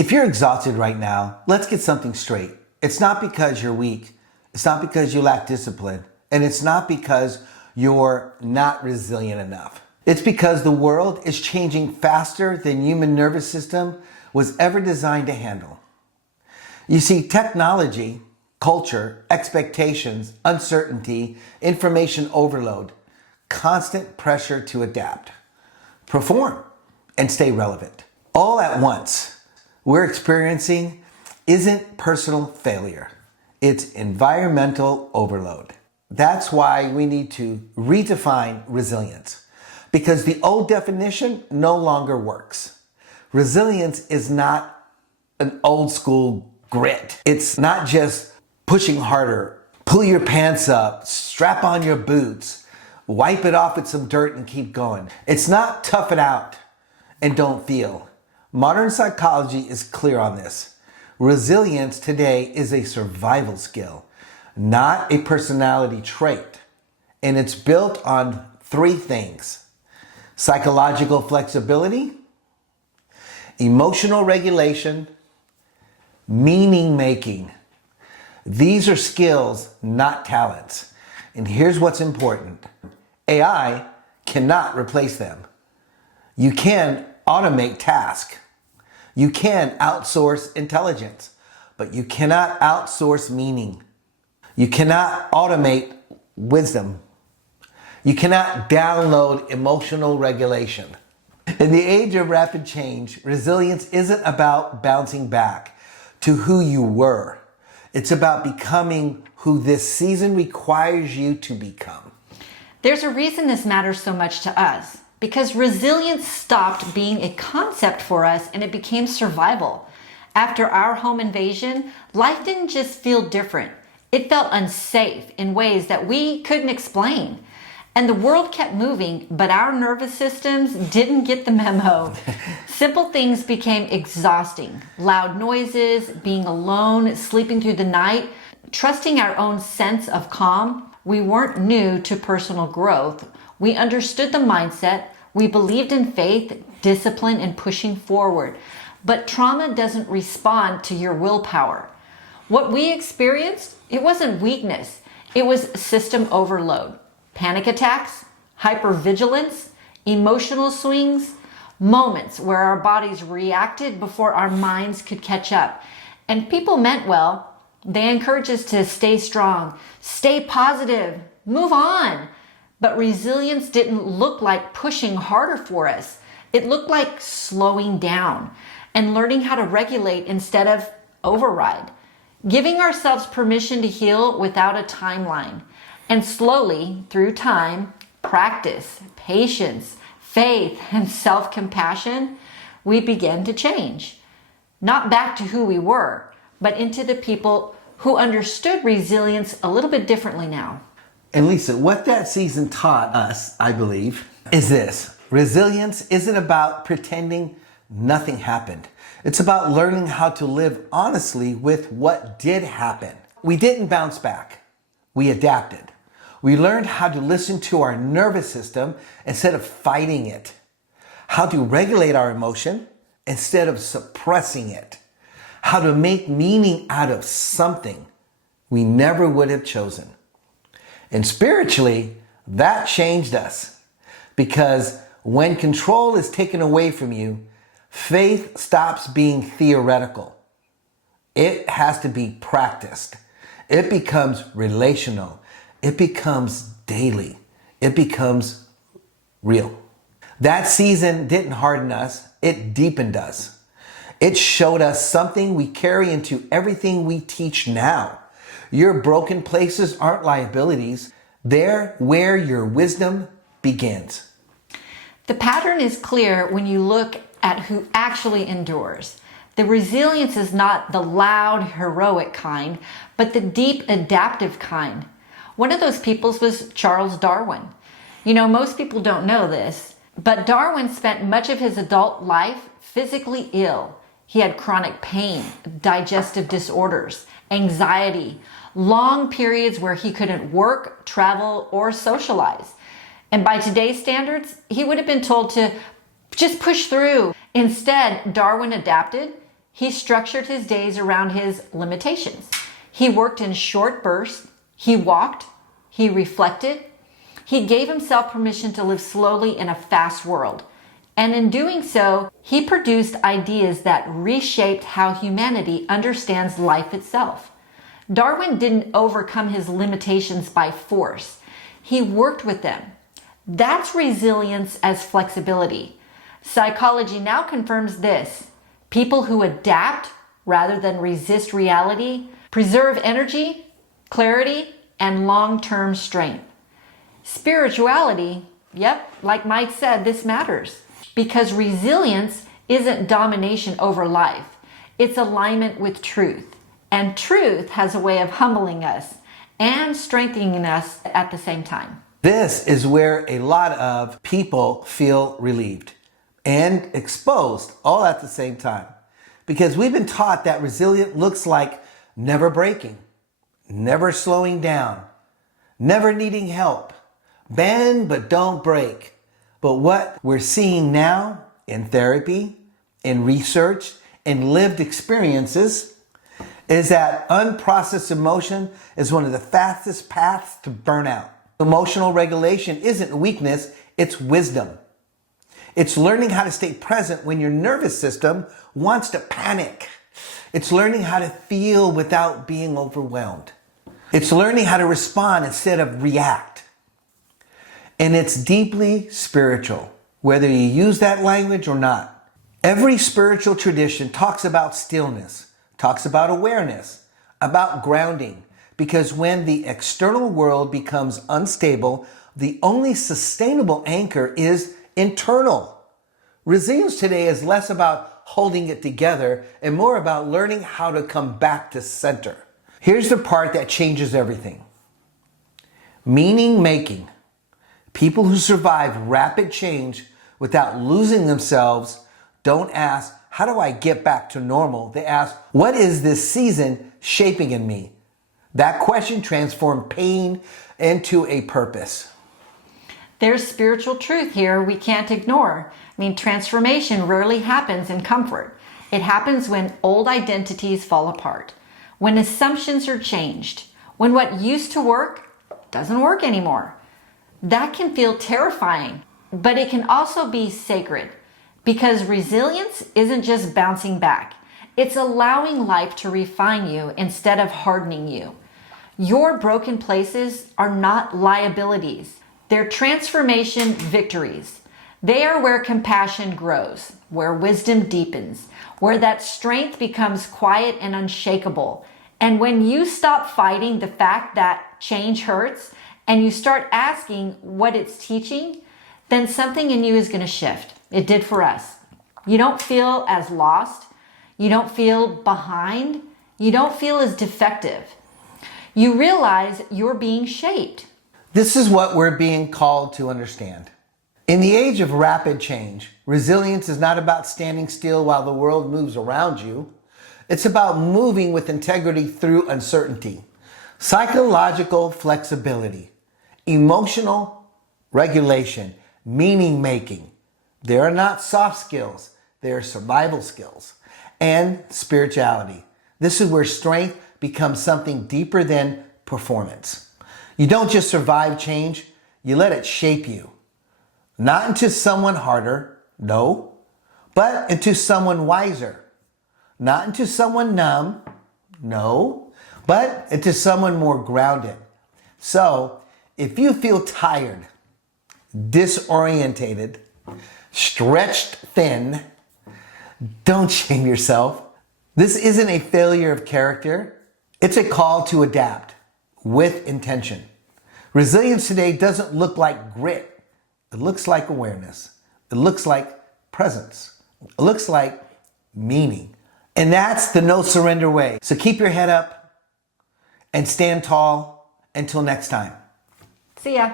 If you're exhausted right now, let's get something straight. It's not because you're weak. It's not because you lack discipline. And it's not because you're not resilient enough. It's because the world is changing faster than human nervous system was ever designed to handle. You see, technology, culture, expectations, uncertainty, information overload, constant pressure to adapt, perform, and stay relevant. All at once, we're experiencing isn't personal failure. It's environmental overload. That's why we need to redefine resilience, because the old definition no longer works. Resilience is not an old school grit. It's not just pushing harder, pull your pants up, strap on your boots, wipe it off with some dirt and keep going. It's not tough it out and don't feel. Modern psychology is clear on this. Resilience today is a survival skill, not a personality trait. And it's built on three things: psychological flexibility, emotional regulation, meaning making. These are skills, not talents. And here's what's important. AI cannot replace them. You can automate tasks. You can outsource intelligence, but you cannot outsource meaning. You cannot automate wisdom. You cannot download emotional regulation. In the age of rapid change, resilience isn't about bouncing back to who you were. It's about becoming who this season requires you to become. There's a reason this matters so much to us, because resilience stopped being a concept for us and it became survival. After our home invasion, life didn't just feel different. It felt unsafe in ways that we couldn't explain. And the world kept moving, but our nervous systems didn't get the memo. Simple things became exhausting. Loud noises, being alone, sleeping through the night, trusting our own sense of calm. We weren't new to personal growth. We understood the mindset. We believed in faith, discipline, and pushing forward. But trauma doesn't respond to your willpower. What we experienced, it wasn't weakness. It was system overload. Panic attacks, hypervigilance, emotional swings, moments where our bodies reacted before our minds could catch up. And people meant well. They encourage us to stay strong, stay positive, move on. But resilience didn't look like pushing harder for us. It looked like slowing down and learning how to regulate instead of override. Giving ourselves permission to heal without a timeline. And slowly, through time, practice, patience, faith, and self-compassion, we began to change. Not back to who we were, but into the people who understood resilience a little bit differently now. And Lisa, what that season taught us, I believe, is this. Resilience isn't about pretending nothing happened. It's about learning how to live honestly with what did happen. We didn't bounce back. We adapted. We learned how to listen to our nervous system instead of fighting it. How to regulate our emotion instead of suppressing it. How to make meaning out of something we never would have chosen. And spiritually, that changed us, because when control is taken away from you, faith stops being theoretical. It has to be practiced. It becomes relational. It becomes daily. It becomes real. That season didn't harden us. It deepened us. It showed us something we carry into everything we teach now. Your broken places aren't liabilities. They're where your wisdom begins. The pattern is clear when you look at who actually endures. The resilience is not the loud, heroic kind, but the deep, adaptive kind. One of those peoples was Charles Darwin. You know, most people don't know this, but Darwin spent much of his adult life physically ill. He had chronic pain, digestive disorders, anxiety, long periods where he couldn't work, travel, or socialize. And by today's standards, he would have been told to just push through. Instead, Darwin adapted. He structured his days around his limitations. He worked in short bursts. He walked. He reflected. He gave himself permission to live slowly in a fast world. And in doing so, he produced ideas that reshaped how humanity understands life itself. Darwin didn't overcome his limitations by force. He worked with them. That's resilience as flexibility. Psychology now confirms this. People who adapt rather than resist reality preserve energy, clarity, and long-term strength. Spirituality, yep, like Mike said, this matters because resilience isn't domination over life. It's alignment with truth. And truth has a way of humbling us and strengthening us at the same time. This is where a lot of people feel relieved and exposed all at the same time. Because we've been taught that resilient looks like never breaking, never slowing down, never needing help, bend but don't break. But what we're seeing now in therapy, in research, in lived experiences is that unprocessed emotion is one of the fastest paths to burnout. Emotional regulation isn't weakness, it's wisdom. It's learning how to stay present when your nervous system wants to panic. It's learning how to feel without being overwhelmed. It's learning how to respond instead of react. And it's deeply spiritual, whether you use that language or not. Every spiritual tradition talks about stillness, talks about awareness, about grounding, because when the external world becomes unstable, the only sustainable anchor is internal. Resilience today is less about holding it together and more about learning how to come back to center. Here's the part that changes everything. Meaning making. People who survive rapid change without losing themselves don't ask, how do I get back to normal? They ask, what is this season shaping in me? That question transformed pain into a purpose. There's spiritual truth here we can't ignore. Transformation rarely happens in comfort. It happens when old identities fall apart, when assumptions are changed, when what used to work doesn't work anymore. That can feel terrifying, but it can also be sacred because resilience isn't just bouncing back. It's allowing life to refine you instead of hardening you. Your broken places are not liabilities. They're transformation victories. They are where compassion grows, where wisdom deepens, where that strength becomes quiet and unshakable. And when you stop fighting the fact that change hurts and you start asking what it's teaching, then something in you is going to shift. It did for us. You don't feel as lost. You don't feel behind. You don't feel as defective. You realize you're being shaped. This is what we're being called to understand. In the age of rapid change, resilience is not about standing still while the world moves around you. It's about moving with integrity through uncertainty, psychological flexibility, emotional regulation, meaning making. They are not soft skills, they are survival skills, and spirituality. This is where strength becomes something deeper than performance. You don't just survive change, you let it shape you. Not into someone harder, no, but into someone wiser. Not into someone numb, no, but into someone more grounded. So, if you feel tired, disorientated, stretched thin, don't shame yourself. This isn't a failure of character. It's a call to adapt with intention. Resilience today doesn't look like grit. It looks like awareness. It looks like presence. It looks like meaning. And that's the no surrender way. So keep your head up and stand tall until next time. See ya.